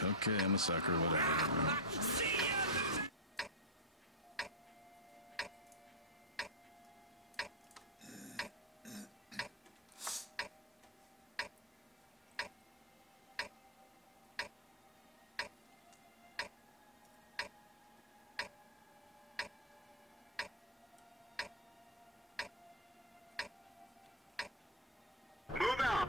Okay, I'm a sucker, whatever. Move out.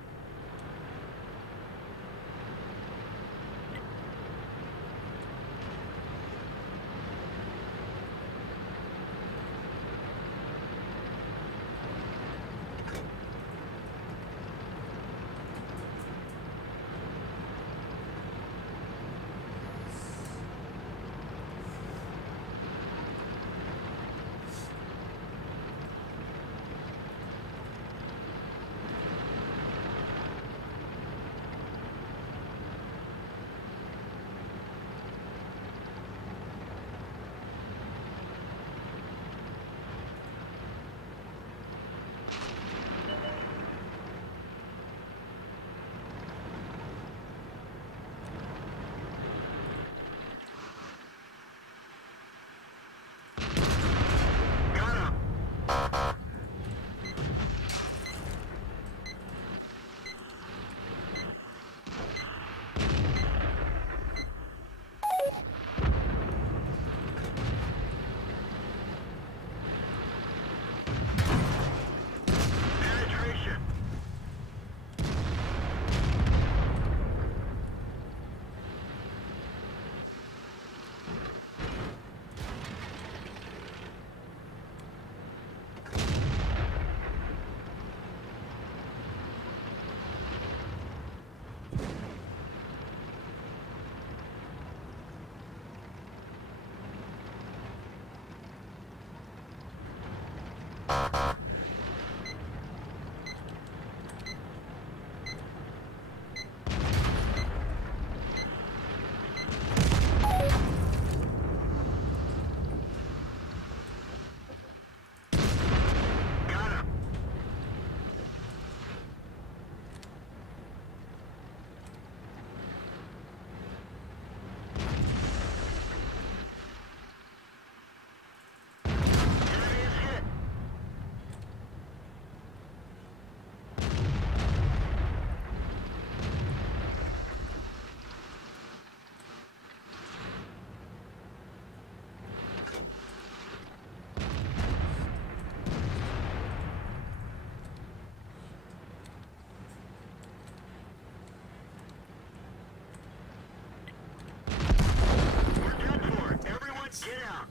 Get out!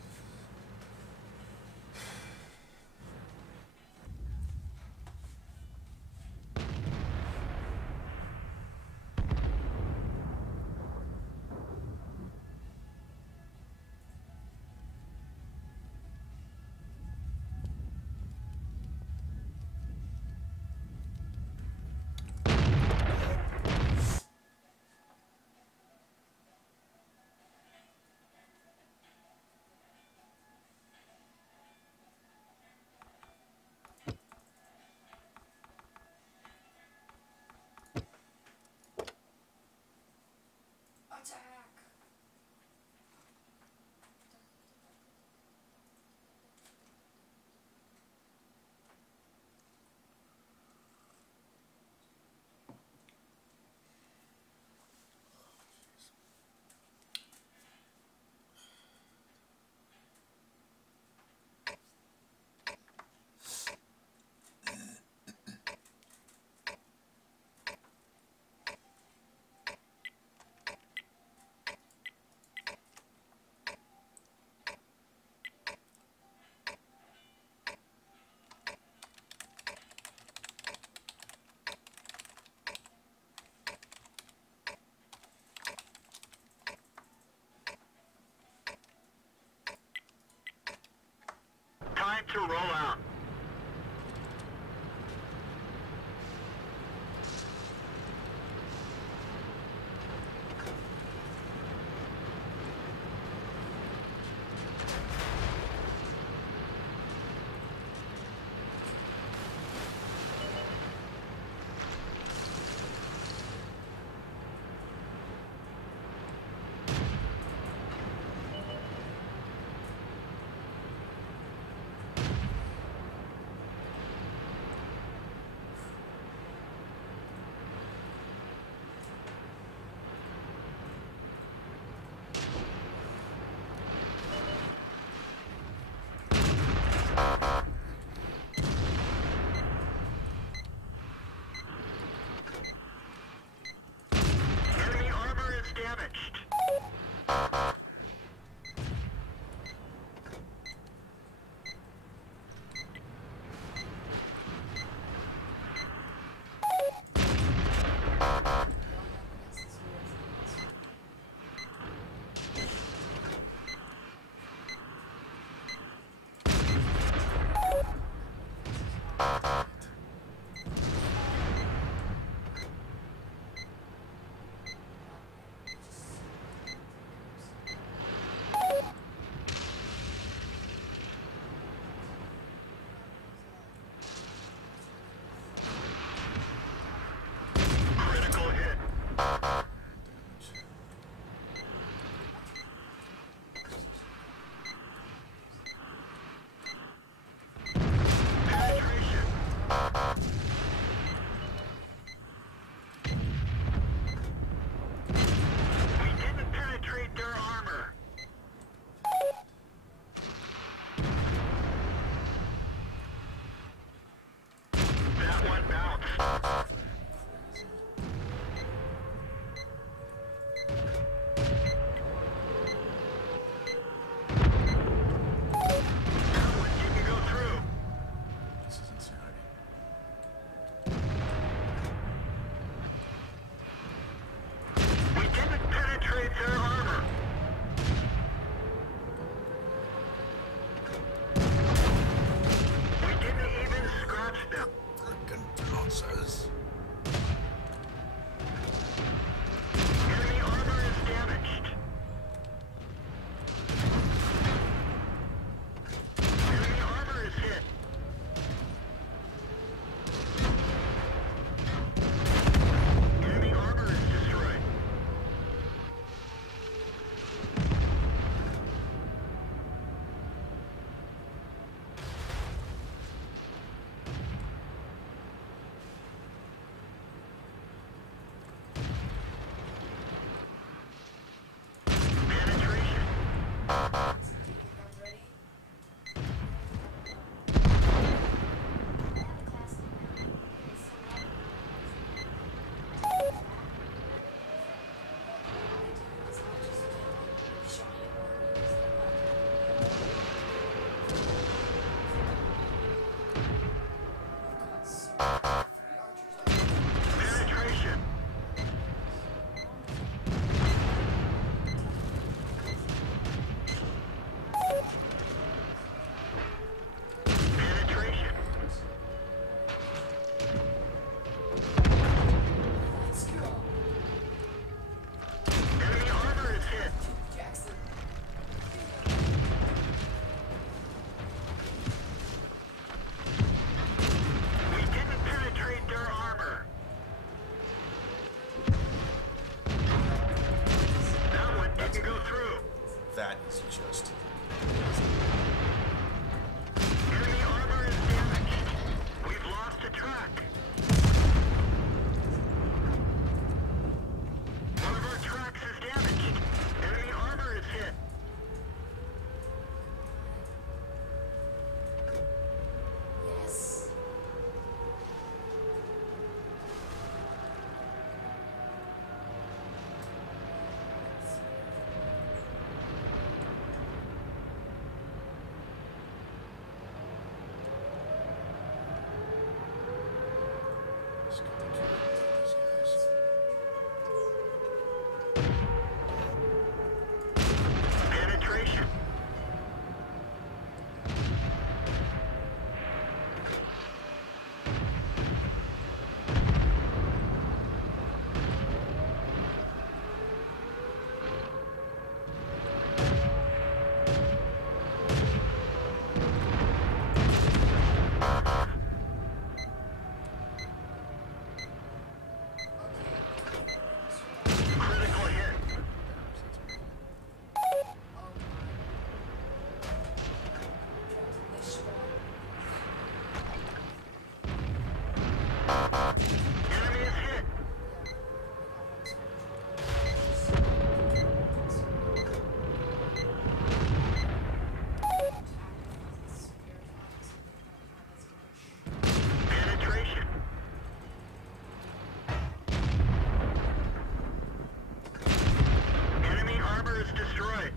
Time to roll out. that is just... Enemy armor is damaged. We've lost a track. One of our tracks is damaged. Enemy armor is hit. Yes. Let's get the kill on these guys. Penetration. Critical hit. Enemy is hit. Penetration. Enemy armor is destroyed.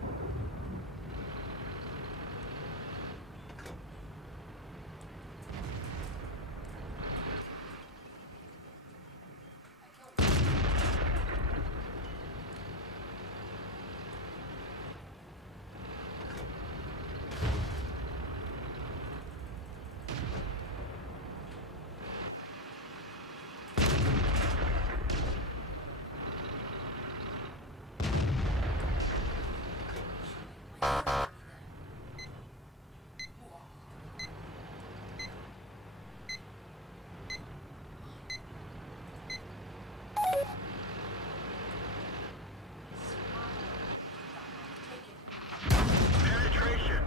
Penetration.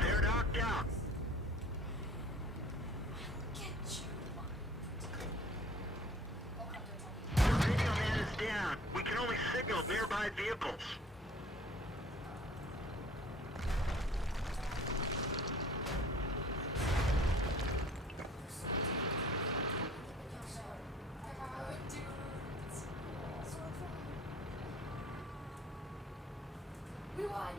They're knocked out. The radio man is down. We can only signal nearby vehicles. We won.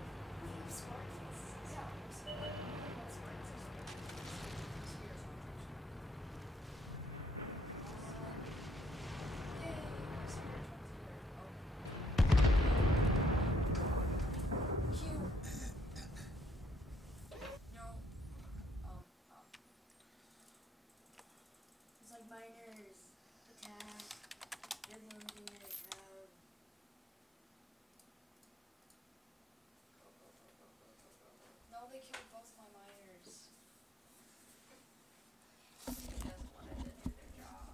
It's like miners, attack, you're the only thing that I have. No, they killed both my miners. They just wanted to do their job.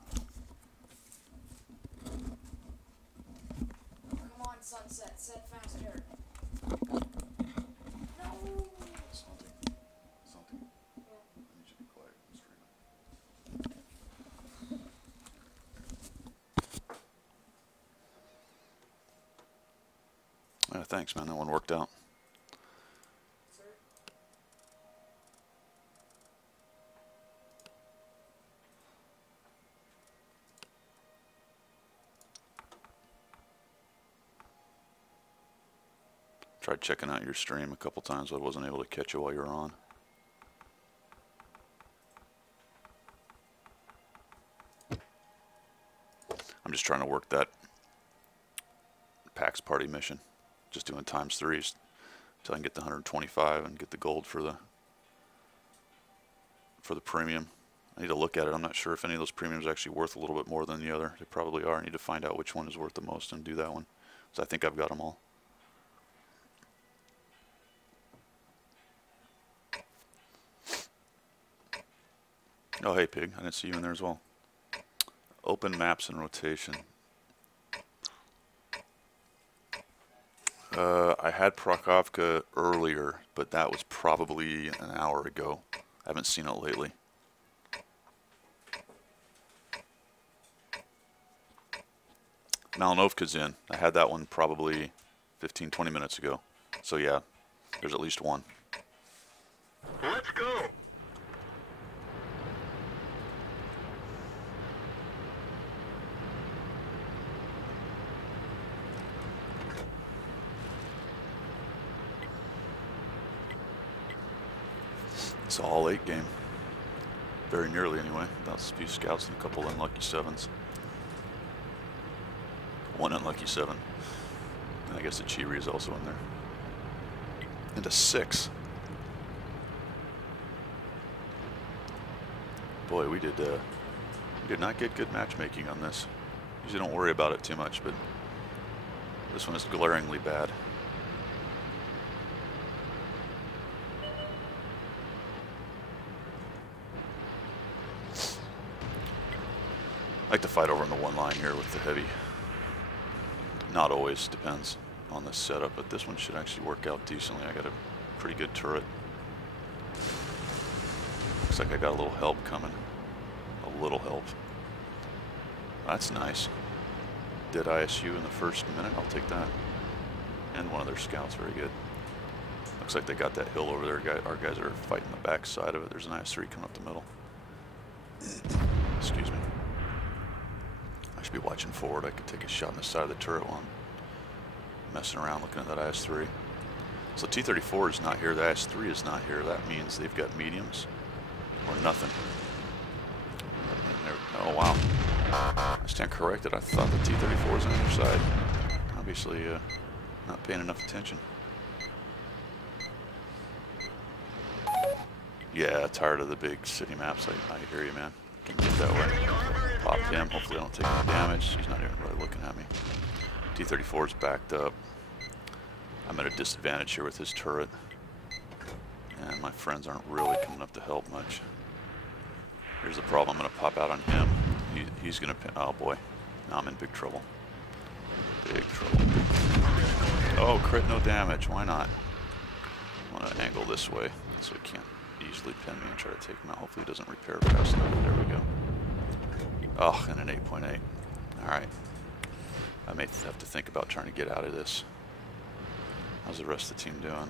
Come on, Sunset, set faster. No! Something. I need you to be quiet. I'm streaming. Thanks, man. That one worked out. Sir? Tried checking out your stream a couple times, but I wasn't able to catch you while you were on. I'm just trying to work that PAX party mission. Just doing ×3s until I can get the 125 and get the gold for the premium. I need to look at it. I'm not sure if any of those premiums are actually worth a little bit more than the other. They probably are. I need to find out which one is worth the most and do that one. So I think I've got them all. Oh, hey, Pig. I didn't see you in there as well. Open maps in rotation. I had Prokofka earlier, but that was probably an hour ago. I haven't seen it lately. Malinovka's in. I had that one probably 15-20 minutes ago. So yeah, there's at least one. Let's go. It's an all-8 game. Very nearly anyway. That's a few scouts and a couple unlucky 7s. One unlucky 7. And I guess the Chiri is also in there. And a 6. Boy, we did not get good matchmaking on this. Usually don't worry about it too much, but this one is glaringly bad. I like to fight over in the one line here with the heavy. Not always, depends on the setup, but this one should actually work out decently. I got a pretty good turret. Looks like I got a little help coming. A little help. That's nice. Dead ISU in the first minute, I'll take that. And one of their scouts, very good. Looks like they got that hill over there. Our guys are fighting the back side of it. There's an IS-3 coming up the middle. Excuse me. I should be watching forward. I could take a shot in the side of the turret while I'm messing around looking at that IS-3. So T-34 is not here. The IS-3 is not here. That means they've got mediums or nothing. Oh, wow. I stand corrected. I thought the T-34 was on the other side. Obviously, not paying enough attention. Yeah, tired of the big city maps. I hear you, man. Can get that way. Pop him. Hopefully I don't take any damage. He's not even really looking at me. T-34 is backed up. I'm at a disadvantage here with his turret. And my friends aren't really coming up to help much. Here's the problem. I'm going to pop out on him. He's going to... Oh, boy. Now I'm in big trouble. Big trouble. Oh, crit, no damage. Why not? I want to angle this way so he can't easily pin me and try to take him out. Hopefully he doesn't repair fast enough. There we go. Oh, and an 8.8. Alright. I may have to think about trying to get out of this. How's the rest of the team doing?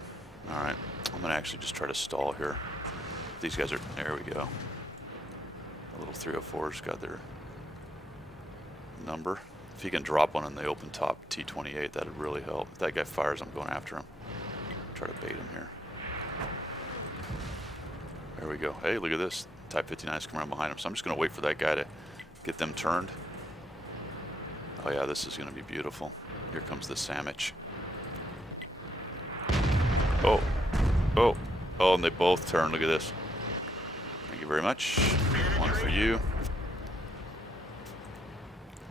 Alright. I'm going to actually just try to stall here. These guys are... There we go. The little 304's got their number. If he can drop one in the open top T-28, that'd really help. If that guy fires, I'm going after him. Try to bait him here. There we go. Hey, look at this. Type 59 is coming around behind him. So I'm just going to wait for that guy to get them turned. Oh yeah, this is going to be beautiful. Here comes the sandwich. Oh. Oh. Oh, and they both turn. Look at this. Thank you very much. One for you.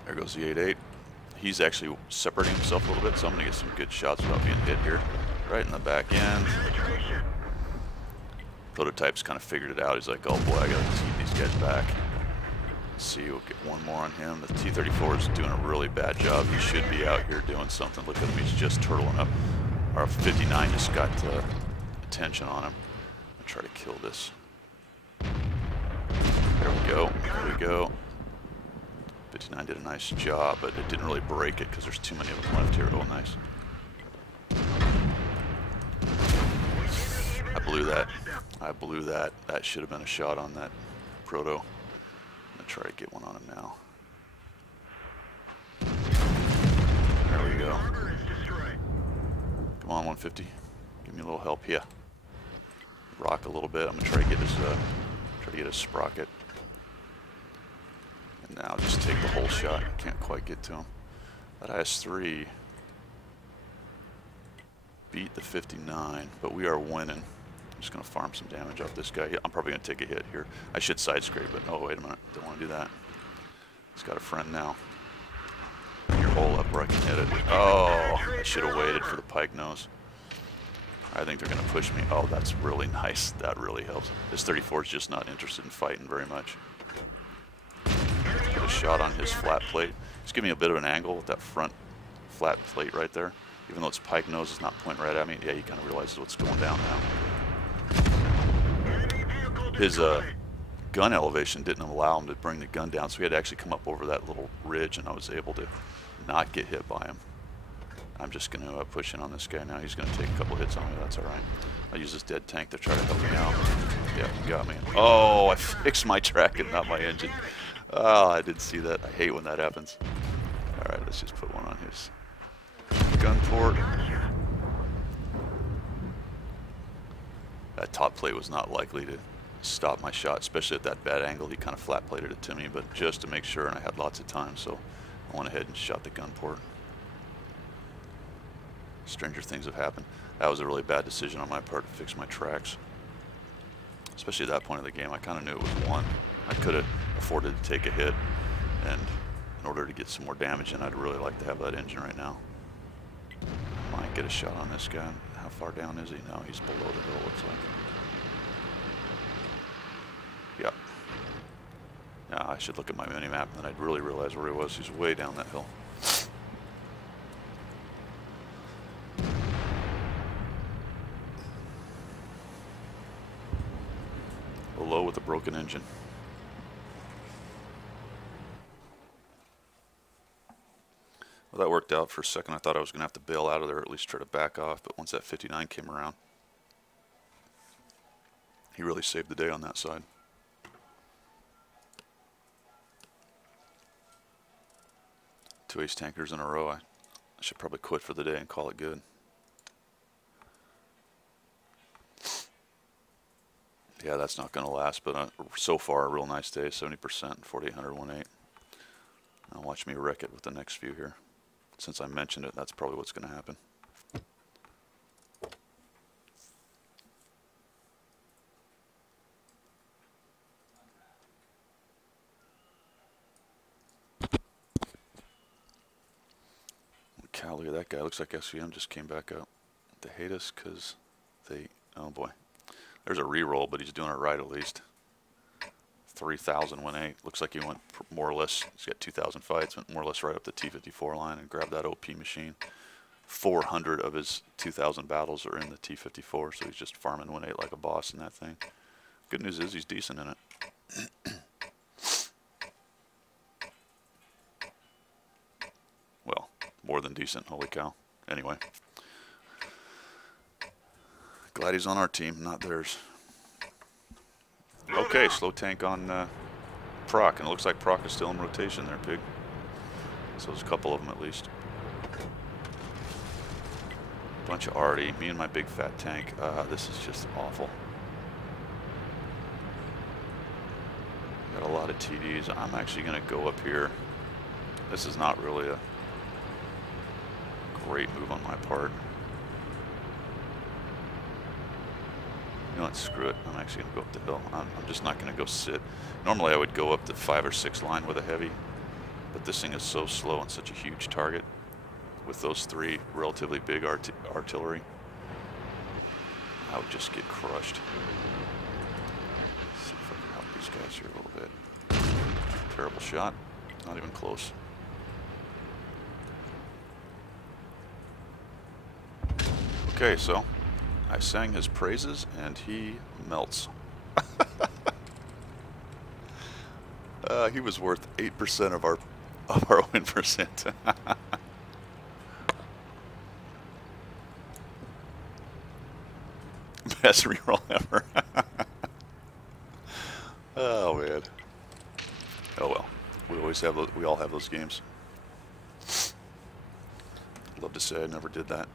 There goes the 8.8. He's actually separating himself a little bit, so I'm going to get some good shots without being hit here. Right in the back end. Prototype's kind of figured it out. He's like, oh boy, I got to keep these guys back. Let's see, we'll get one more on him. The T-34 is doing a really bad job. He should be out here doing something. Look at him, he's just turtling up. Our 59 just got attention on him. I'll try to kill this. There we go, there we go. 59 did a nice job, but it didn't really break it because there's too many of them left here. Oh, nice. I blew that. I blew that. That should have been a shot on that proto. I'm going to try to get one on him now. There we go. Come on, 150. Give me a little help here. Rock a little bit. I'm going to try to get his sprocket. And now just take the whole shot. Can't quite get to him. That IS-3 beat the 59, but we are winning. I'm just going to farm some damage off this guy. I'm probably going to take a hit here. I should side scrape, but oh, wait a minute. Don't want to do that. He's got a friend now. Bring your hole up where I can hit it. Oh, I should have waited for the pike nose. I think they're going to push me. Oh, that's really nice. That really helps. This 34 is just not interested in fighting very much. Get a shot on his flat plate. He's giving me a bit of an angle with that front flat plate right there. Even though its pike nose is not pointing right at me, yeah, he kind of realizes what's going down now. His gun elevation didn't allow him to bring the gun down, so he had to actually come up over that little ridge, and I was able to not get hit by him. I'm just going to push in on this guy now. He's going to take a couple hits on me. That's all right. I'll use this dead tank to try to help me out. Yeah, he got me. Oh, I fixed my track and not my engine. Oh, I didn't see that. I hate when that happens. All right, let's just put one on his gun port. That top plate was not likely to stop my shot, especially at that bad angle. He kind of flat plated it to me, but just to make sure, and I had lots of time, so I went ahead and shot the gun port. Stranger things have happened. That was a really bad decision on my part to fix my tracks. Especially at that point of the game, I kind of knew it was one. I could have afforded to take a hit, and in order to get some more damage in, I'd really like to have that engine right now. Might get a shot on this guy. How far down is he? No, he's below the hill, looks like. Yep. Yeah, I should look at my mini-map, and then I'd really realize where he was. He's way down that hill. Below with a broken engine. Well, that worked out. For a second I thought I was going to have to bail out of there, or at least try to back off, but once that 59 came around, he really saved the day on that side. Two ace tankers in a row. I should probably quit for the day and call it good. Yeah, that's not going to last, but so far a real nice day, 70%, 4800, 1.8. Now watch me wreck it with the next few here. Since I mentioned it, that's probably what's going to happen. Cow, look at that guy. Looks like SVM just came back up. They hate us because they... Oh boy. There's a reroll, but he's doing it right at least. 3,000 1.8. Looks like he went more or less, he's got 2,000 fights, went more or less right up the T54 line and grabbed that OP machine. 400 of his 2,000 battles are in the T54, so he's just farming 1.8 like a boss in that thing. Good news is he's decent in it. Well, more than decent, holy cow. Anyway. Glad he's on our team, not theirs. Okay, slow tank on Proc, and it looks like Proc is still in rotation there, Pig. So there's a couple of them at least. Bunch of arty, me and my big fat tank. This is just awful. Got a lot of TDs. I'm actually going to go up here. This is not really a great move on my part. You know what, screw it. I'm actually going to go up the hill. I'm just not going to go sit. Normally I would go up the 5 or 6 line with a heavy, but this thing is so slow and such a huge target with those 3 relatively big artillery. I would just get crushed. Let's see if I can help these guys here a little bit. Terrible shot. Not even close. Okay, so I sang his praises, and he melts. He was worth 8% of our win percent. Best reroll ever. Oh man. Oh well. We always have those. We all have those games. Love to say I never did that.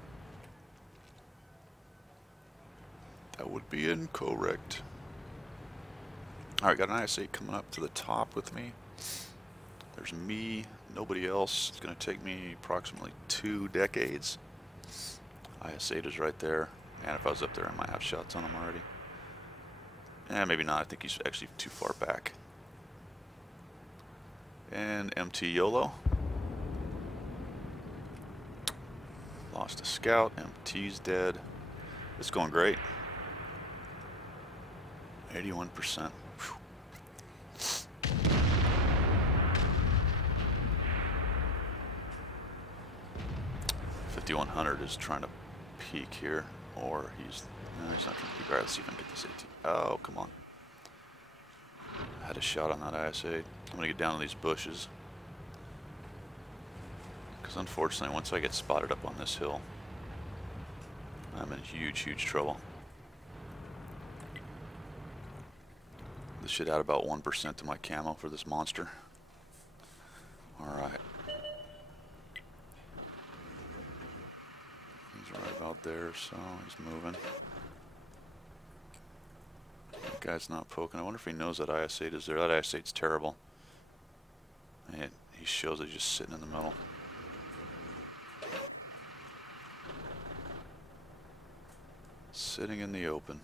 That would be incorrect. Alright, got an IS-8 coming up to the top with me. There's me, nobody else. It's going to take me approximately 2 decades. IS-8 is right there. And if I was up there, I might have shots on him already. Maybe not. I think he's actually too far back. And MT YOLO. Lost a scout. MT's dead. It's going great. 81%. 5100 is trying to peek here, or he's not trying to peek. Alright, let's see if I can get this AT. Oh, come on. I had a shot on that ISA. I'm gonna get down to these bushes. Because unfortunately, once I get spotted up on this hill, I'm in huge, huge trouble. This should add about 1% to my camo for this monster. Alright. He's right about there, so he's moving. That guy's not poking. I wonder if he knows that IS-8 is there. That IS-8's terrible. And he shows it just sitting in the middle. Sitting in the open.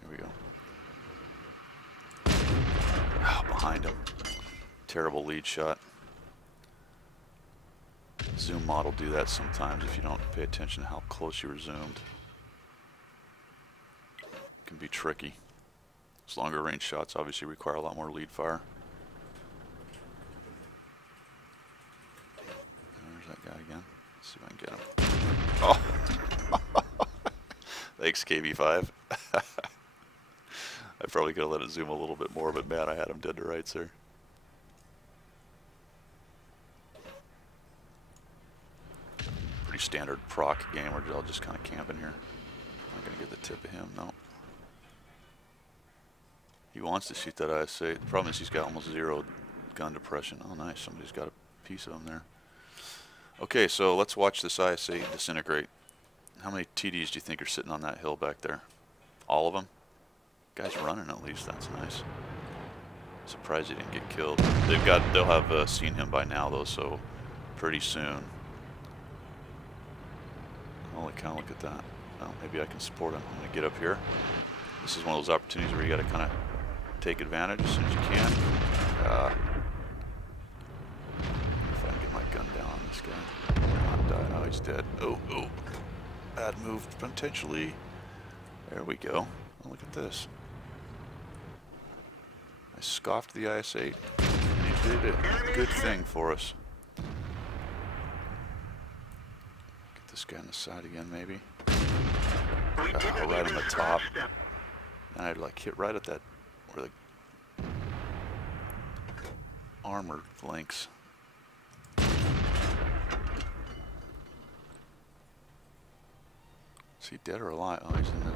Here we go. Oh, behind him. Terrible lead shot. Zoom mod will do that sometimes if you don't pay attention to how close you were zoomed. It can be tricky. Those longer range shots obviously require a lot more lead fire. There's that guy again. Let's see if I can get him. Oh! Thanks, KB5. I probably could have let it zoom a little bit more, but man, I had him dead to rights there. Pretty standard proc game where I'll just kind of camp in here. I'm not going to get the tip of him, no. He wants to shoot that IS-8. The problem is he's got almost zero gun depression. Oh, nice. Somebody's got a piece of him there. Okay, so let's watch this IS-8 disintegrate. How many TDs do you think are sitting on that hill back there? All of them? Guy's running at least. That's nice. Surprised he didn't get killed. They'll have seen him by now though, so pretty soon. Holy cow! Look at that. Well, maybe I can support him. I'm gonna get up here. This is one of those opportunities where you got to kind of take advantage as soon as you can. If I can get my gun down on this guy. Not die. Oh, he's dead. Oh. Bad move potentially. There we go. Oh, look at this. I scoffed the IS-8 and he did a good thing for us. Get this guy on the side again maybe. Right on the top. And I'd like hit right at that where the armor links. Is he dead or alive? Oh, he's in the...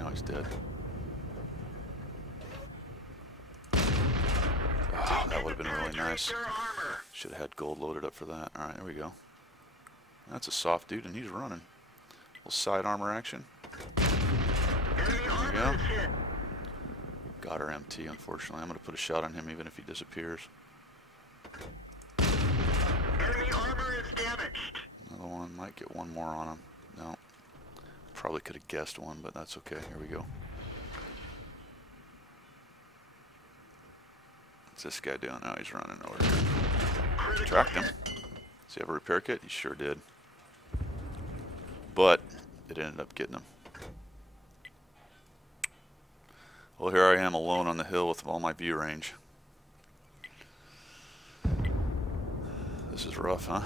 Now he's dead. Oh, that would have been really nice. Should have had gold loaded up for that. Alright, there we go. That's a soft dude, and he's running. Little side armor action. There we go. Got our MT, unfortunately. I'm going to put a shot on him even if he disappears. Enemy armor is damaged. Another one. Might get one more on him. No. Probably could have guessed one, but that's okay. Here we go. What's this guy doing? Oh, he's running over here. Tracked him. Does he have a repair kit? He sure did. But it ended up getting him. Well, here I am alone on the hill with all my view range. This is rough, huh?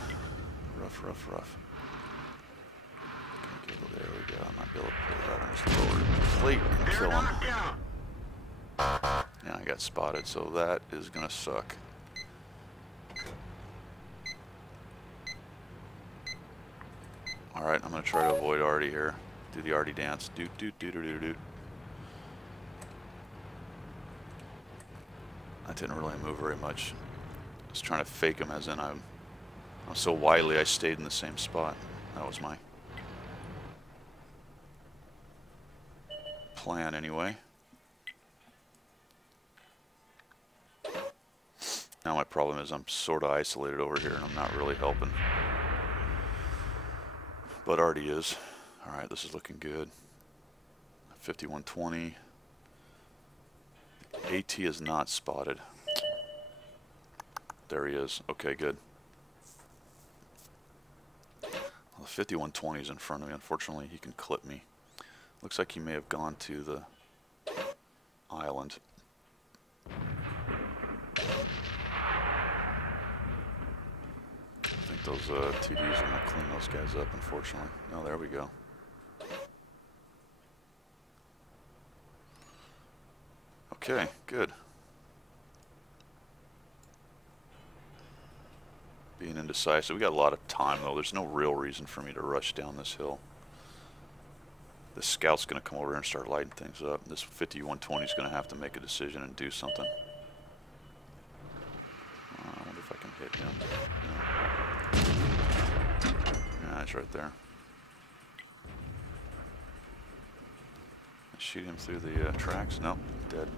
Rough. Okay, well, there we go. I might be able to put it out on his lower plate and kill him. Yeah, I got spotted, so that is going to suck. Alright, I'm going to try to avoid Artie here. Do the Artie dance. Doot. I didn't really move very much. I was trying to fake him as in I'm so wily I stayed in the same spot. That was my plan anyway. Now my problem is I'm sort of isolated over here and I'm not really helping. But Artie is. Alright, this is looking good. 5120. AT is not spotted. There he is. Okay, good. Well, the 5120 is in front of me. Unfortunately, he can clip me. Looks like he may have gone to the island. I think those TDs. I'm gonna clean those guys up, unfortunately. Oh, there we go. Okay, good. Being indecisive. We got a lot of time, though. There's no real reason for me to rush down this hill. The scout's going to come over here and start lighting things up. This 5120 is going to have to make a decision and do something. I wonder if I can hit him. No. Yeah, he's right there. Shoot him through the tracks. Nope, dead.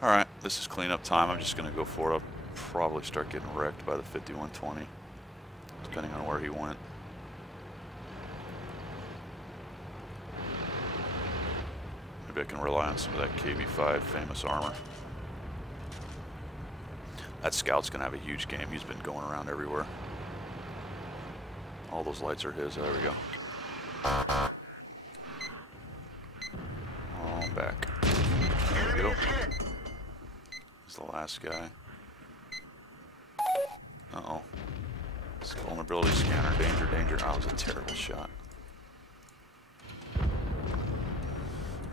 Alright, this is cleanup time. I'm just going to go for it. I'll probably start getting wrecked by the 5120, depending on where he went. Maybe I can rely on some of that KB5 famous armor. That scout's going to have a huge game. He's been going around everywhere. All those lights are his. There we go. Oh, I'm back. There we go. He's the last guy. Uh-oh. It's vulnerability scanner. Danger, danger. Oh, that was a terrible shot.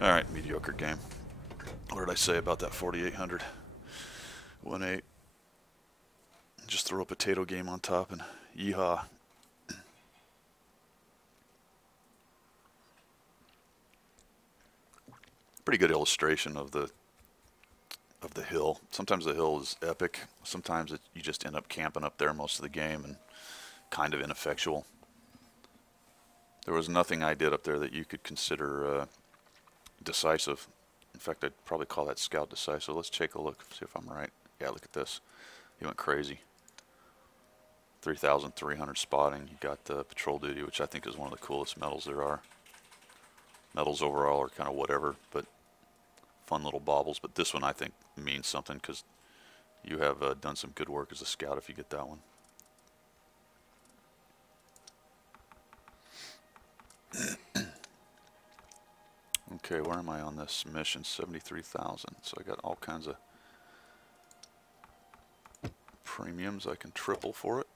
Alright, mediocre game. What did I say about that 4800? 1-8. Just throw a potato game on top and yeehaw. Pretty good illustration of the hill. Sometimes the hill is epic. Sometimes you just end up camping up there most of the game and kind of ineffectual. There was nothing I did up there that you could consider decisive. In fact, I'd probably call that scout decisive. Let's take a look, see if I'm right. Yeah, look at this. He went crazy. 3,300 spotting. He got patrol duty, which I think is one of the coolest medals there are. Medals overall are kind of whatever, but fun little baubles. But this one I think means something because you have done some good work as a scout if you get that one. Okay, where am I on this mission? 73,000. So I got all kinds of premiums. I can triple for it.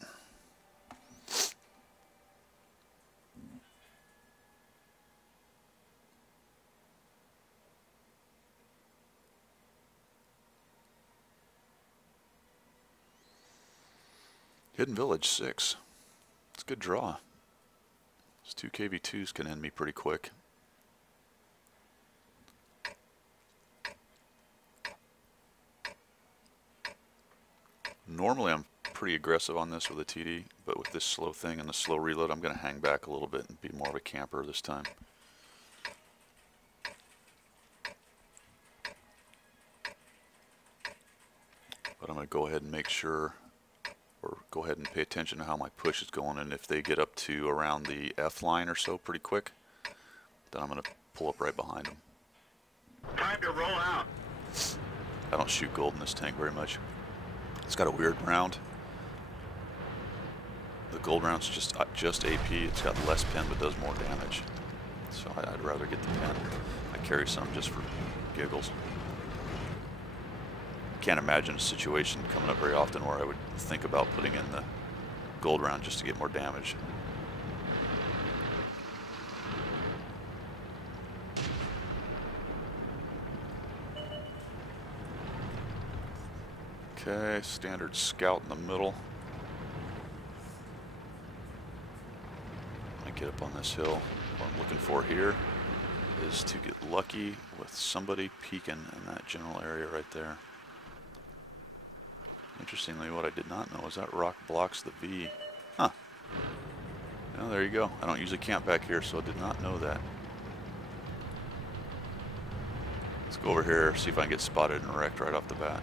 Hidden Village 6. It's a good draw. Those 2 KV2s can end me pretty quick. Normally I'm pretty aggressive on this with a TD, but with this slow thing and the slow reload, I'm going to hang back a little bit and be more of a camper this time. But I'm going to go ahead and make sure, or go ahead and pay attention to how my push is going, and if they get up to around the F line or so pretty quick, then I'm going to pull up right behind them. Time to roll out. I don't shoot gold in this tank very much. It's got a weird round. The gold round's just AP. It's got less pen but does more damage. So I'd rather get the pen. I carry some just for giggles. Can't imagine a situation coming up very often where I would think about putting in the gold round just to get more damage. Okay, standard scout in the middle. I get up on this hill. What I'm looking for here is to get lucky with somebody peeking in that general area right there. Interestingly, what I did not know is that rock blocks the V. Huh. Well, there you go. I don't usually camp back here, so I did not know that. Let's go over here, see if I can get spotted and wrecked right off the bat.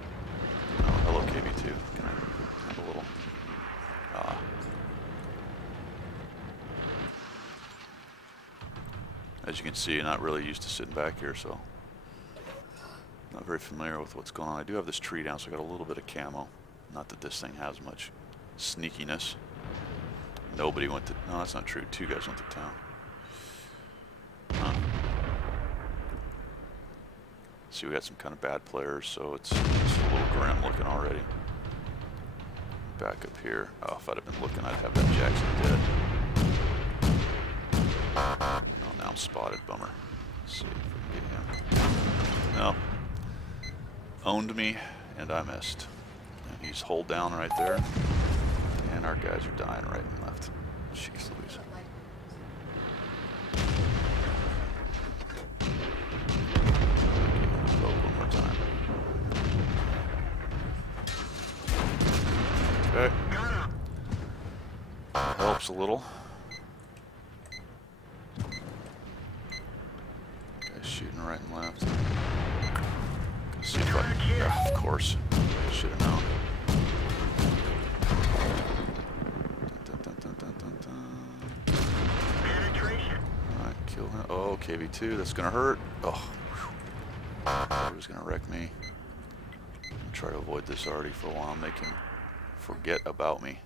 Oh, hello, KB2. Can I have a little... As you can see, I'm not really used to sitting back here, so... Not very familiar with what's going on. I do have this tree down, so I got a little bit of camo. Not that this thing has much sneakiness. Nobody went to... No, that's not true. 2 guys went to town. Huh. See, we got some kind of bad players, so it's a little grim looking already. back up here. Oh, if I'd have been looking, I'd have that Jackson dead. Oh, now I'm spotted. Bummer. Let's see if we can get him. No. Owned me, and I missed. And he's hold down right there. And our guys are dying right and left. Jeez Louise. Vote one more time. Okay. Helps a little. Guys shooting right and left. Gonna see if I can. Of course. Should have known. Alright, kill him. Oh, KV2, that's gonna hurt. Oh, he was gonna wreck me. I'm gonna try to avoid this already for a while, make him forget about me.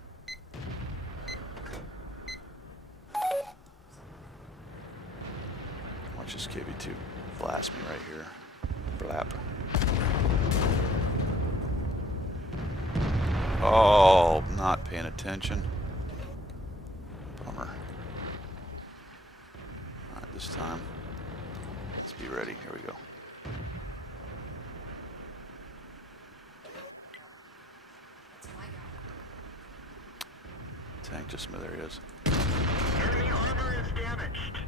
Watch this KV2 blast me right here. Blap. Oh, not paying attention. Bummer. Alright, this time, let's be ready. Here we go. Tank just, there he is. Enemy armor is damaged.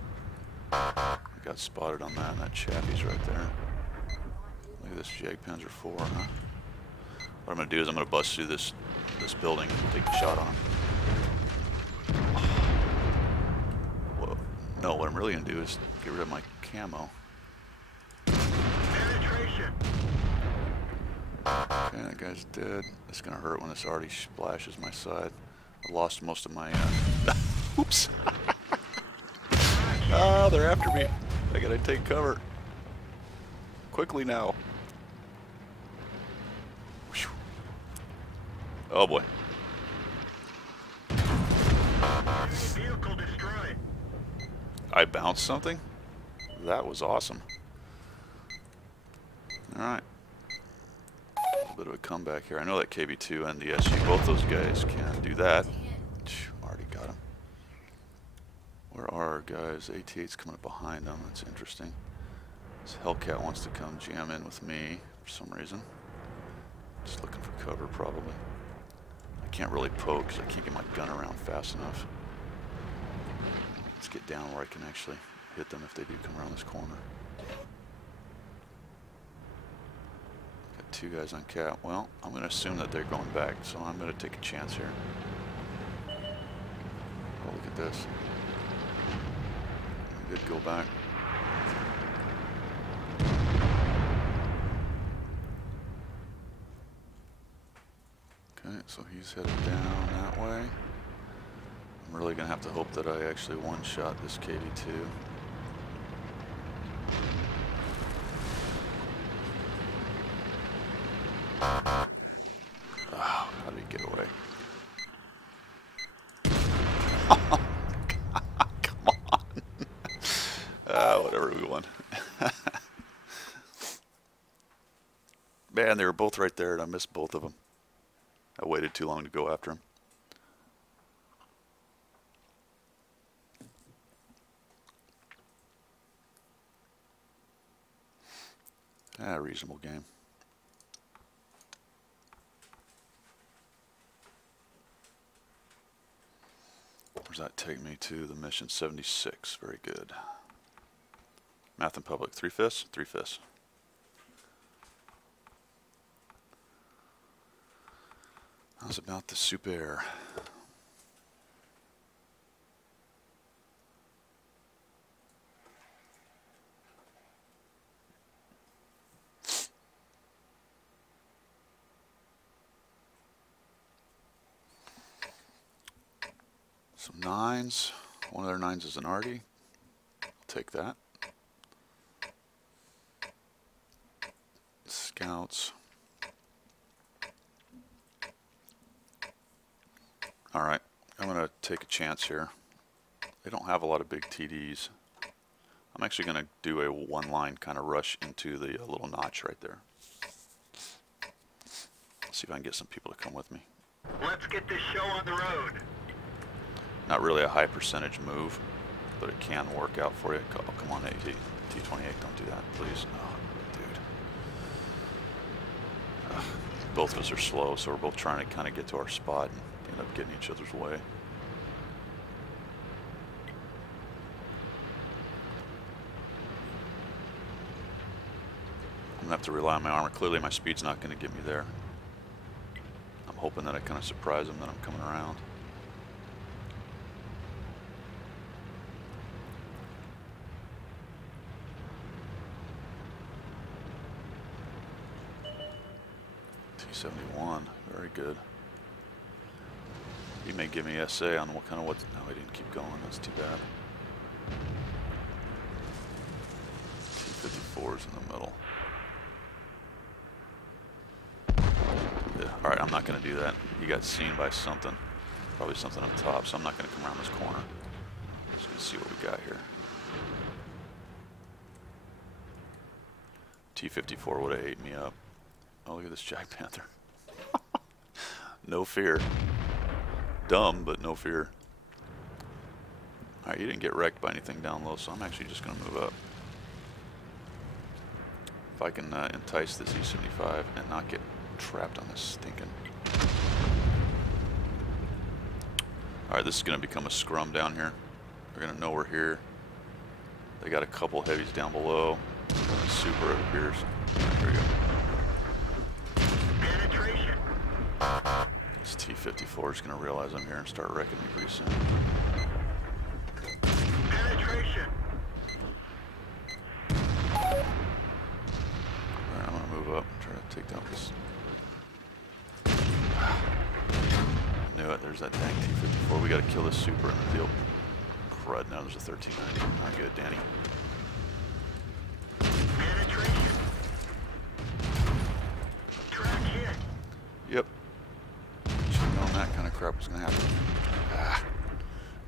I got spotted on that, and that chappie's right there. Look at this, Jagpanzer 4, huh? What I'm going to do is I'm going to bust through this building and take a shot on him. Whoa. No, what I'm really going to do is get rid of my camo. Penetration. Okay, that guy's dead. It's going to hurt when this already splashes my side. I lost most of my... Oops! Oh, they're after me. I got to take cover. Quickly now. Oh boy. Vehicle destroyed. I bounced something? That was awesome. Alright. A little bit of a comeback here. I know that KB2 and the SG, both those guys can do that. Already got him. Where are our guys? AT-8's coming up behind them. That's interesting. This Hellcat wants to come jam in with me for some reason. Just looking for cover probably. I can't really poke because I can't get my gun around fast enough. Let's get down where I can actually hit them if they do come around this corner. Got two guys on cap. Well, I'm going to assume that they're going back, so I'm going to take a chance here. Oh, look at this. Good, go back. Okay, so he's headed down that way. I'm really going to have to hope that I actually one-shot this KV2. Oh, how did he get away? Come on. Whatever, we won. Man, they were both right there and I missed both of them. I waited too long to go after him. Reasonable game. Where's that take me to? The mission 76. Very good. Math in public. 3/5? 3/5. How's about the super? Some 9s. One of their 9s is an arty. I'll take that. Scouts. Alright, I'm going to take a chance here. They don't have a lot of big TDs. I'm actually going to do a one-line kind of rush into the little notch right there. See if I can get some people to come with me. Let's get this show on the road. Not really a high percentage move, but it can work out for you. Oh, come on, AT. T28, don't do that, please. Oh, dude. Both of us are slow, so we're both trying to kind of get to our spot and end up getting each other's way. I'm going to have to rely on my armor. Clearly my speed's not going to get me there. I'm hoping that I kind of surprise them that I'm coming around. T71, very good. He may give me SA on what kind of what. No, he didn't keep going. That's too bad. T54's in the middle. Yeah, alright, I'm not going to do that. He got seen by something. Probably something up top, so I'm not going to come around this corner. Just going to see what we got here. T54 would have ate me up. Oh, look at this Jag Panther. No fear. Dumb, but no fear. Alright, you didn't get wrecked by anything down low, so I'm actually just going to move up. If I can entice this E75 and not get trapped on this stinking... Alright, this is going to become a scrum down here. They're going to know we're here. They got a couple heavies down below. Super, it appears. Right, here we go. Penetration. This T54 is going to realize I'm here and start wrecking me pretty soon. Penetration. Alright, I'm going to move up, try to take down this. Knew it, there's that dang T54. We got to kill this super in the deal. Crud, now there's a 1390. Not good, Danny. Penetration. Track hit. Yep. Should have known that kind of crap was going to happen.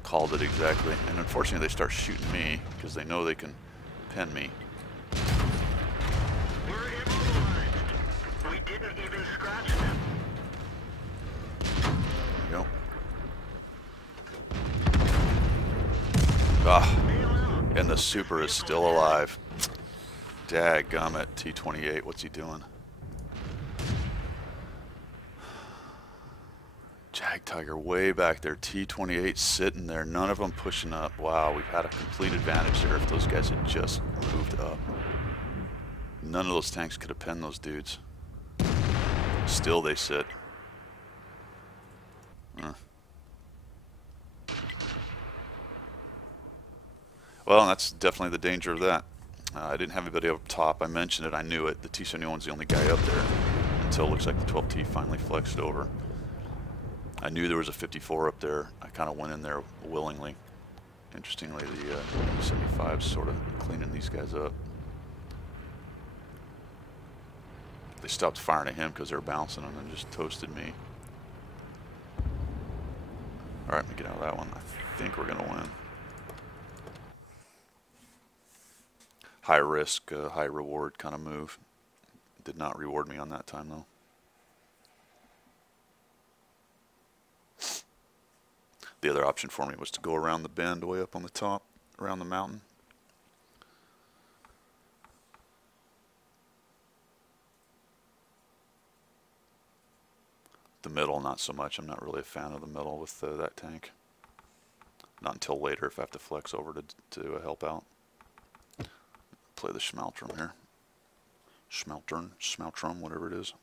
Called it exactly. And unfortunately they start shooting me because they know they can pin me. We're immobilized. We didn't even scratch them. There we go. Ah, and the super is still alive. Dadgummit, T28, what's he doing? Jag Tiger way back there, T28 sitting there, none of them pushing up. Wow, we've had a complete advantage there if those guys had just moved up. None of those tanks could have pinned those dudes. Still they sit. Well, that's definitely the danger of that. I didn't have anybody up top. I mentioned it. I knew it. The T71's the only guy up there until it looks like the 12T finally flexed over. I knew there was a 54 up there. I kind of went in there willingly. Interestingly, the T75's sort of cleaning these guys up. They stopped firing at him because they were bouncing and then just toasted me. All right, let me get out of that one. I think we're going to win. High risk, high reward kind of move. Did not reward me on that time though. The other option for me was to go around the bend way up on the top, around the mountain. The middle, not so much. I'm not really a fan of the middle with that tank. Not until later if I have to flex over to help out. Play the Schmaltrum here. Schmaltrum, whatever it is.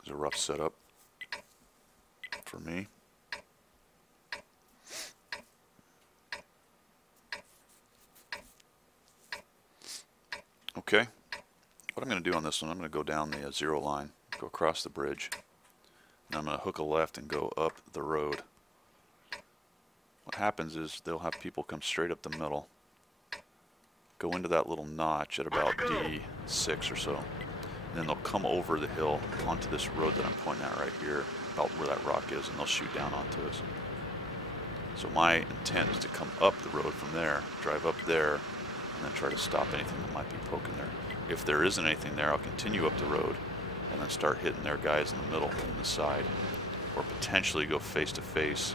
It's a rough setup for me. Okay, what I'm going to do on this one, I'm going to go down the 0 line, go across the bridge, and I'm going to hook a left and go up the road. What happens is they'll have people come straight up the middle, go into that little notch at about D6 or so, And then they'll come over the hill onto this road that I'm pointing at right here, about where that rock is, and they'll shoot down onto us. So my intent is to come up the road from there, drive up there, and then try to stop anything that might be poking there. If there isn't anything there, I'll continue up the road and then start hitting their guys in the middle and the side, or potentially go face to face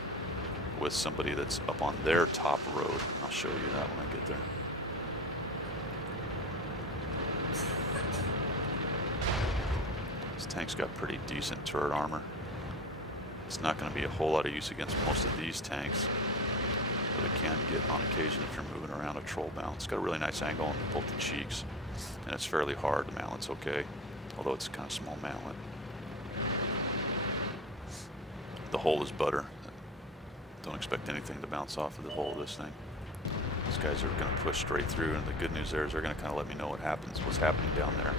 with somebody that's up on their top road. I'll show you that when I get there. This tank's got pretty decent turret armor. It's not going to be a whole lot of use against most of these tanks, but it can get on occasion if you're moving around a troll mount. It's got a really nice angle on both the cheeks, and it's fairly hard. The mantlet's okay, although it's kind of small mantlet. The hull is butter. Don't expect anything to bounce off of the hull of this thing. These guys are going to push straight through, and the good news there is they're going to kind of let me know what's happening down there.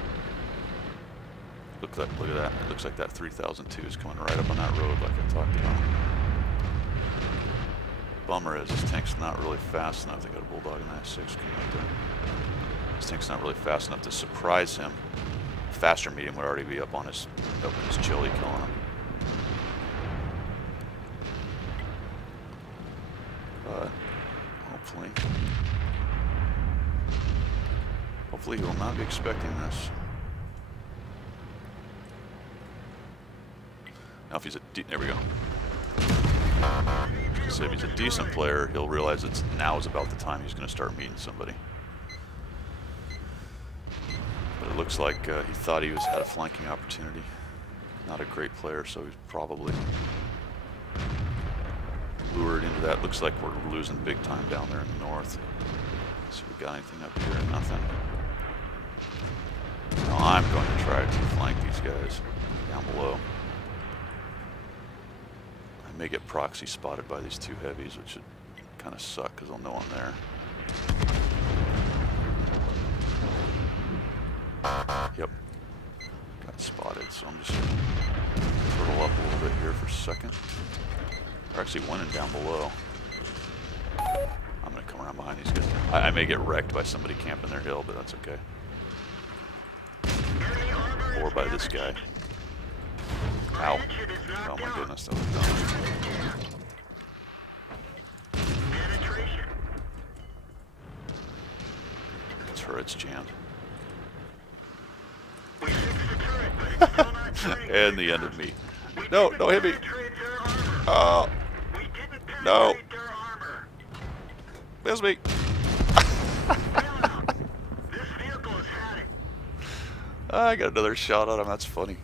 Look at that. It looks like that 3002 is coming right up on that road like I talked about. Bummer is this tank's not really fast enough. They got a Bulldog and I-6 coming up there. This tank's not really fast enough to surprise him. Faster medium would already be up in his chili killing him. But hopefully he will not be expecting this. Now if he's there we go. So if he's a decent player, he'll realize that now is about the time he's going to start meeting somebody. But it looks like he thought he had a flanking opportunity. Not a great player, so he's probably lured into that. Looks like we're losing big time down there in the north. So we got anything up here? Nothing. Now I'm going to try to flank these guys down below. I may get proxy spotted by these two heavies, which would kind of suck because they'll know I'm there. Yep. Got spotted, so I'm just going to turtle up a little bit here for a second. They're actually winning down below. I'm going to come around behind these guys. I may get wrecked by somebody camping their hill, but that's okay. Or by this guy. Ow. Oh my goodness, that was dumb. Turret's jammed. And the end of me. No, don't hit me. Oh. No. Miss me. I got another shot on him. That's funny.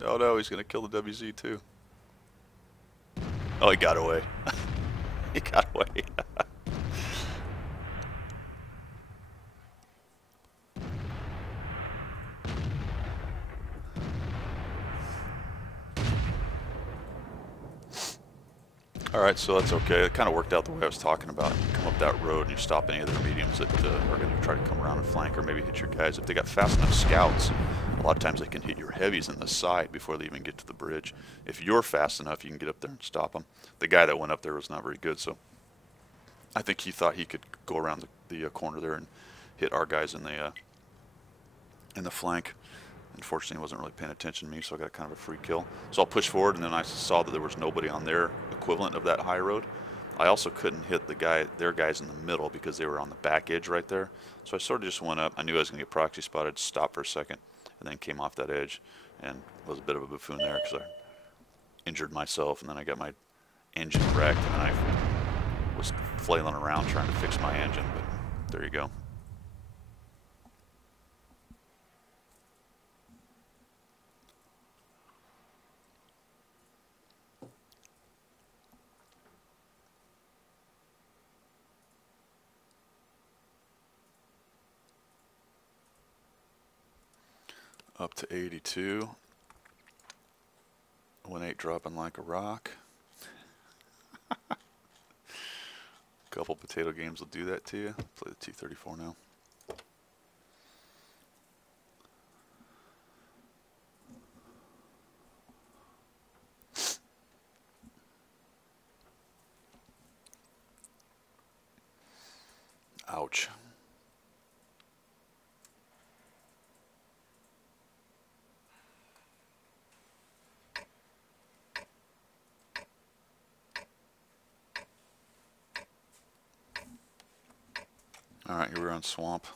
Oh no, he's gonna kill the WZ too. Oh, he got away. He got away. Alright, so that's okay. It kind of worked out the way I was talking about. You come up that road and you stop any of their mediums that are going to try to come around and flank or maybe hit your guys. If they got fast enough scouts, a lot of times they can hit your heavies in the side before they even get to the bridge. If you're fast enough, you can get up there and stop them. The guy that went up there was not very good, so I think he thought he could go around the corner there and hit our guys in the flank. Unfortunately, he wasn't really paying attention to me, so I got kind of a free kill. So I'll push forward, and then I saw that there was nobody on their equivalent of that high road. I also couldn't hit their guys in the middle because they were on the back edge right there. So I sort of just went up. I knew I was going to get proxy spotted, stopped for a second, and then came off that edge, and was a bit of a buffoon there because I injured myself, and then I got my engine wrecked, and I was flailing around trying to fix my engine, but there you go. Up to 82. 1.8 dropping like a rock. Couple potato games will do that to you. Play the T-34 now. Ouch. Alright, here we're on swamp.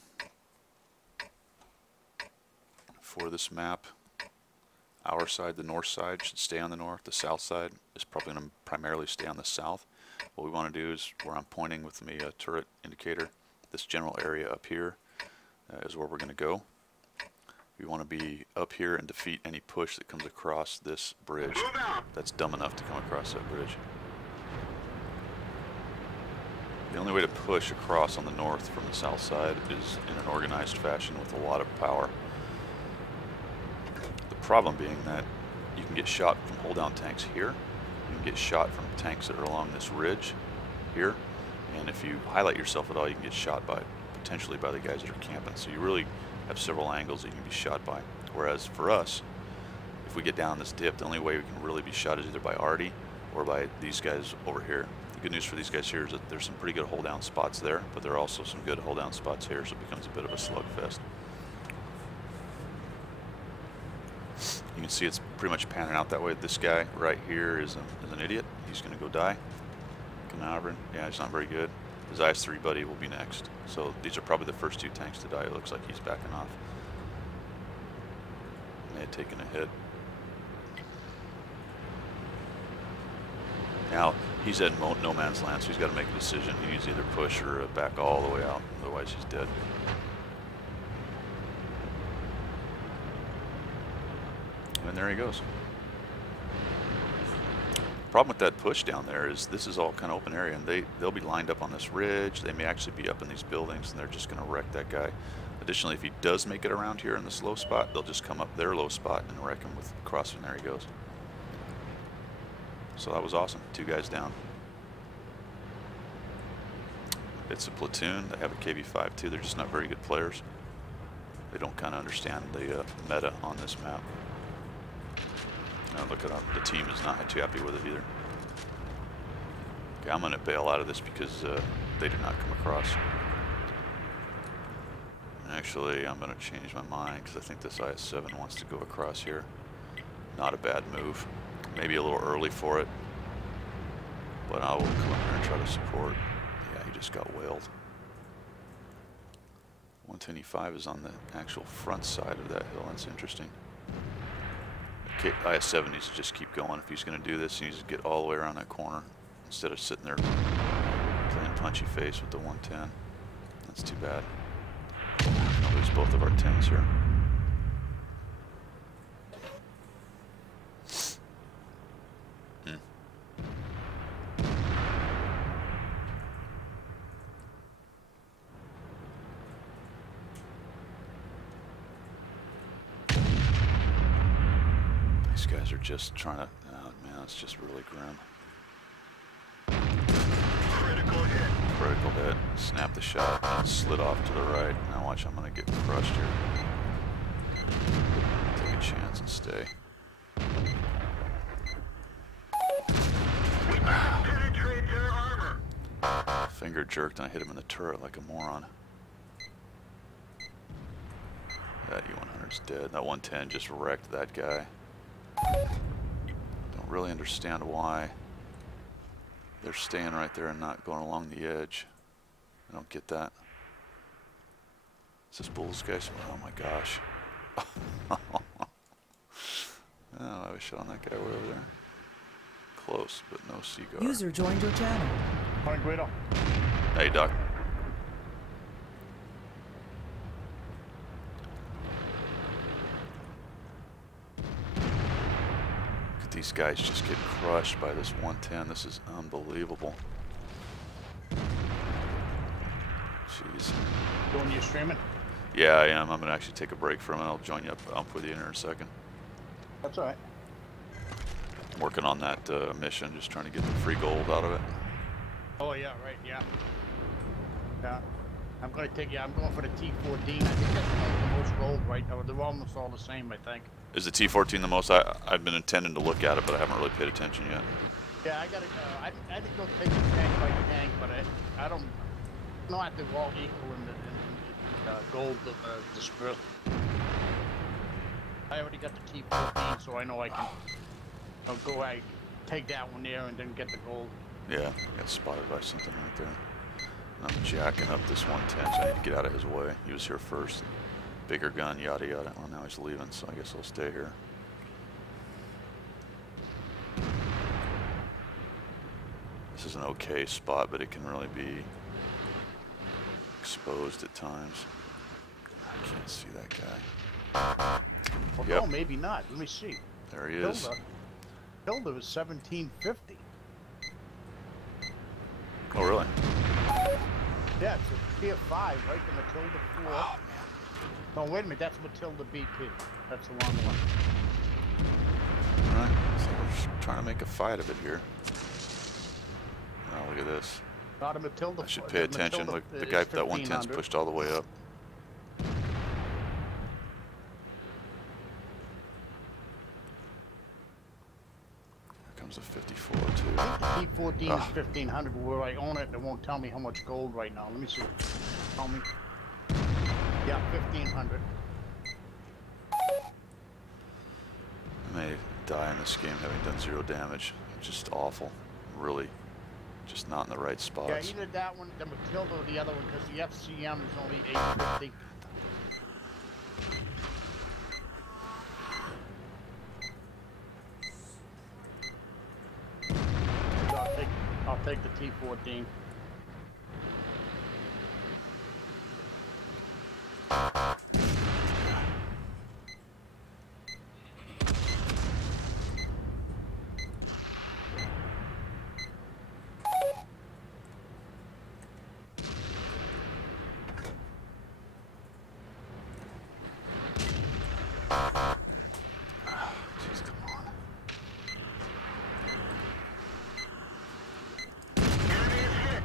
For this map, our side, the north side, should stay on the north. The south side is probably going to primarily stay on the south. What we want to do is, where I'm pointing with my turret indicator, this general area up here is where we're going to go. We want to be up here and defeat any push that comes across this bridge that's dumb enough to come across that bridge. The only way to push across on the north from the south side is in an organized fashion with a lot of power. The problem being that you can get shot from hold down tanks here, you can get shot from tanks that are along this ridge here, and if you highlight yourself at all, you can get shot by potentially by the guys that are camping. So you really have several angles that you can be shot by. Whereas for us, if we get down this dip, the only way we can really be shot is either by Artie or by these guys over here. The good news for these guys here is that there's some pretty good hold down spots there, but there are also some good hold down spots here, so it becomes a bit of a slugfest. You can see it's pretty much panning out that way. This guy right here is an idiot. He's going to go die. Canavering. Yeah, he's not very good. His IS-3 buddy will be next. So these are probably the first two tanks to die. It looks like he's backing off. They had taken a hit. Now, he's at no man's land, so he's got to make a decision. He needs to either push or back all the way out. Otherwise, he's dead. And there he goes. Problem with that push down there is this is all kind of open area, and they'll be lined up on this ridge. They may actually be up in these buildings, and they're just going to wreck that guy. Additionally, if he does make it around here in this low spot, they'll just come up their low spot and wreck him with crossing. There he goes. So that was awesome. 2 guys down. It's a platoon. They have a KV-5 too. They're just not very good players. They don't kind of understand the meta on this map. Look at the team is not too happy with it either. Okay, I'm going to bail out of this because they did not come across. Actually, I'm going to change my mind because I think this IS-7 wants to go across here. Not a bad move. Maybe a little early for it, but I will come up here and try to support. Yeah, he just got whaled. 110E5 is on the actual front side of that hill. That's interesting. Okay, IS-7 needs to just keep going. If he's going to do this, he needs to get all the way around that corner instead of sitting there playing punchy face with the 110. That's too bad. I'll lose both of our 10s here. These guys are just trying to, oh man, it's just really grim. Critical hit. Critical hit. Snap the shot and slid off to the right. Now watch, I'm going to get crushed here. Take a chance and stay. We can't penetrate their armor. Finger jerked and I hit him in the turret like a moron. That E-100's dead. That 110 just wrecked that guy. Don't really understand why they're staying right there and not going along the edge. I don't get that. Is this Bulls guy? Oh my gosh. Oh, I was shot on that guy way over there. Close, but no cigar. User joined your channel. Morning, Guido. Hey, Doc. These guys just get crushed by this 110. This is unbelievable. Jeez. Doing your streaming? Yeah, I am. I'm going to actually take a break from it. I'll join you up with you in here in a second. That's all right. I'm working on that mission, just trying to get the free gold out of it. Oh, yeah, right, yeah. Yeah. I'm going to take, yeah, I'm going for the T14. I think that's the most gold, right? They're almost all the same, I think. Is the T14 the most? I've been intending to look at it, but I haven't really paid attention yet. Yeah, I got to, I had to go take it tank by tank, but I don't not they're all equal in the gold dispersal. I already got the T14, so I know I can. I'll go out, take that one there, and then get the gold. Yeah, got spotted by something right there. I'm jacking up this 110, so I need to get out of his way. He was here first. Bigger gun, yada yada. Well, now he's leaving, so I guess I'll stay here. This is an okay spot, but it can really be exposed at times. I can't see that guy. Well, Yep. no, maybe not. Let me see. There he is. Hilda was 1750. Oh, really? Yeah, it's a tier 5, right? The Matilda 4. Oh, No, wait a minute. That's Matilda BP. That's the wrong one. Alright, so we're just trying to make a fight of it here. Oh, look at this. Not a Matilda. I should pay attention. Look, the guy with that 110's pushed all the way up. Here comes a 54 too. The T14 is 1500, where I own it, and it won't tell me how much gold right now. Let me see. Tell me. Yeah, 1500. I may die in this game having done 0 damage. Just awful. Really. Just not in the right spots. Yeah, either that one, the Matilda, or the other one, because the FCM is only 850. So I'll take the T14. Jeez, come on. Enemy is hit.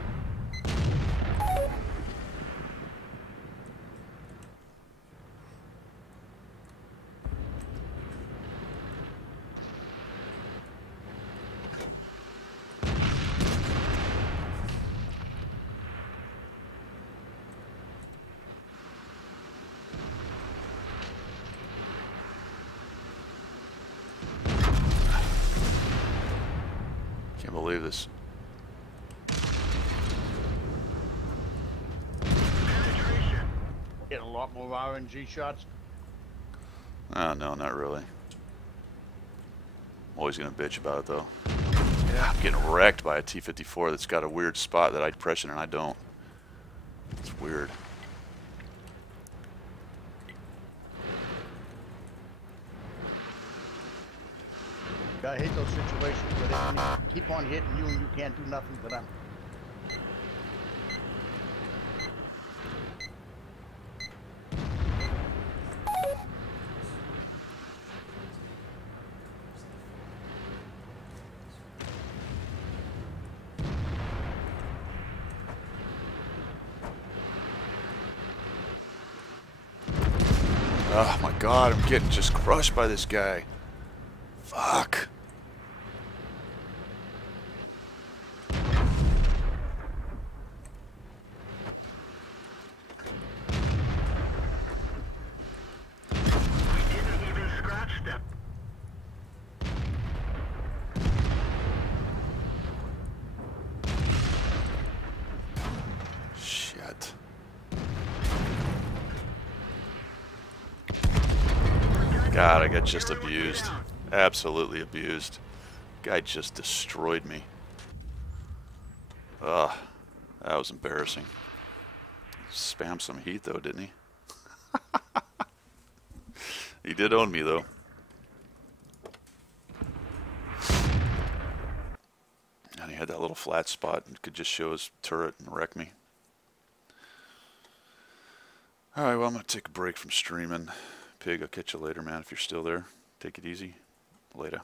Can't believe this. Penetration. Getting a lot more RNG shots. Oh, no, not really. I'm always going to bitch about it, though. Yeah, I'm getting wrecked by a T-54 that's got a weird spot that I press in and I don't. It's weird. I hate those situations where they can keep on hitting you and you can't do nothing to them. Oh my god, I'm getting just crushed by this guy. Fuck. We didn't even scratch them. Shit. God, I got just abused. Absolutely abused. Guy just destroyed me. Ugh. That was embarrassing. Spammed some heat though, didn't he? He did own me though. And he had that little flat spot and could just show his turret and wreck me. Alright, well I'm going to take a break from streaming. Pig, I'll catch you later, man. If you're still there, take it easy. Later.